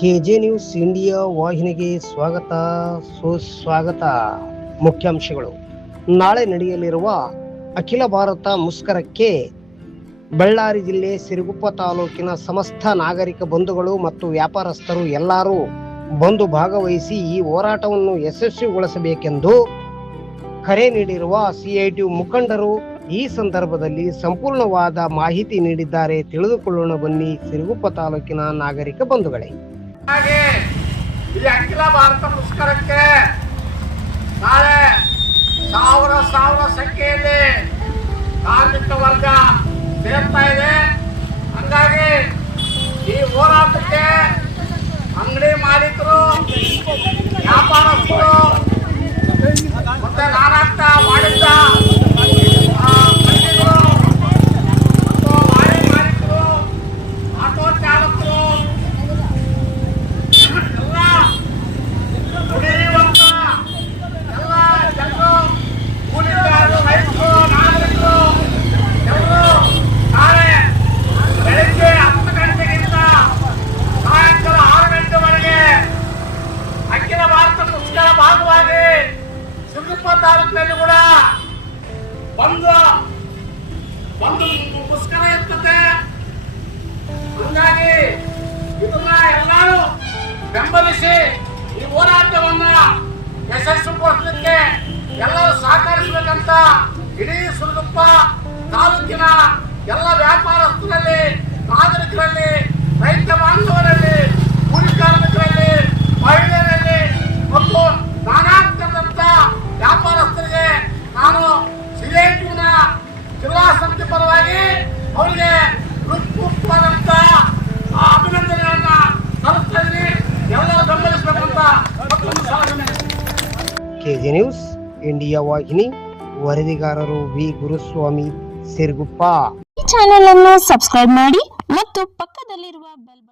K J news India ವಾಹಿನಿಗೆ ಸ್ವಾಗತ, ಸುಸ್ವಾಗತ. ಮುಖ್ಯಾಂಶಗಳು. ನಾಳೆ ನಡೆಯಲಿರುವ ಅಖಿಲ ಭಾರತ ಮುಷ್ಕರಕ್ಕೆ ಬಳ್ಳಾರಿ ಜಿಲ್ಲೆ ಸಿರುಗುಪ್ಪ ತಾಲೂಕಿನ ಸಮಸ್ತ ನಾಗರಿಕ ಬಂಧುಗಳು ಮತ್ತು ವ್ಯಾಪಾರಸ್ಥರು ಎಲ್ಲರೂ ಬಂದು ಭಾಗವಹಿಸಿ ಈ ಹೋರಾಟವನ್ನು ಯಶಸ್ವಿಗೊಳಿಸಬೇಕೆಂದು ಕರೆ ನೀಡಿರುವ ಸಿಐಟಿ ಮುಖಂಡರು ಈ ಸಂದರ್ಭದಲ್ಲಿ ಸಂಪೂರ್ಣವಾದ ಮಾಹಿತಿ ನೀಡಿದ್ದಾರೆ. ತಿಳಿದುಕೊಳ್ಳೋಣ ಬನ್ನಿ ಸಿರುಗುಪ್ಪ ತಾಲೂಕಿನ ನಾಗರಿಕ ಬಂಧುಗಳೇ. ಹಾಗೆ ಈ ಅಖಿಲ ಭಾರತ ಮುಷ್ಕರಕ್ಕೆ ನಾಳೆ ಸಾವಿರ ಸಾವಿರ ಸಂಖ್ಯೆಯಲ್ಲಿ ಕಾರ್ಮಿಕ ವರ್ಗ ಸೇರ್ತಾ ಇದೆ. ಹಂಗಾಗಿ ಈ ಹೋರಾಟಕ್ಕೆ ಅಂಗಡಿ ಮಾಲೀಕರು, ವ್ಯಾಪಾರಸ್ಥರು ಮತ್ತೆ ಸಿರುಗುಪ್ಪ ತಾಲೂಕಿನಲ್ಲಿ ಕೂಡ ಒಂದು ಒಂದು ಮುಷ್ಕರ ಇರ್ತದೆ ಹಂಗಾಗಿ ಇದನ್ನ ಎಲ್ಲರೂ ಬೆಂಬಲಿಸಿ ಈ ಹೋರಾಟವನ್ನ ಯಶಸ್ವಿಗೊಳಿಸಲಿಕ್ಕೆ ಎಲ್ಲರೂ ಸಹಕರಿಸಬೇಕಂತ ಇಡೀ ಸುರಗುಪ್ಪ ತಾಲೂಕಿನ ಎಲ್ಲ ವ್ಯಾಪಾರಸ್ಥರಲ್ಲಿ, ನಾಗರಿಕರಲ್ಲಿ, ರೈತ ಕೆಜೆ ನ್ಯೂಸ್, ಇಂಡಿಯಾ ವಾಹಿನಿ, ವರದಿಗಾರರು ವಿ. ಗುರುಸ್ವಾಮಿ, ಸಿರ್ಗುಪ್ಪ. ಈ ಚಾನೆಲ್ ಅನ್ನು ಸಬ್ಸ್ಕ್ರೈಬ್ ಮಾಡಿ ಮತ್ತು ಪಕ್ಕದಲ್ಲಿರುವ ಬೆಲ್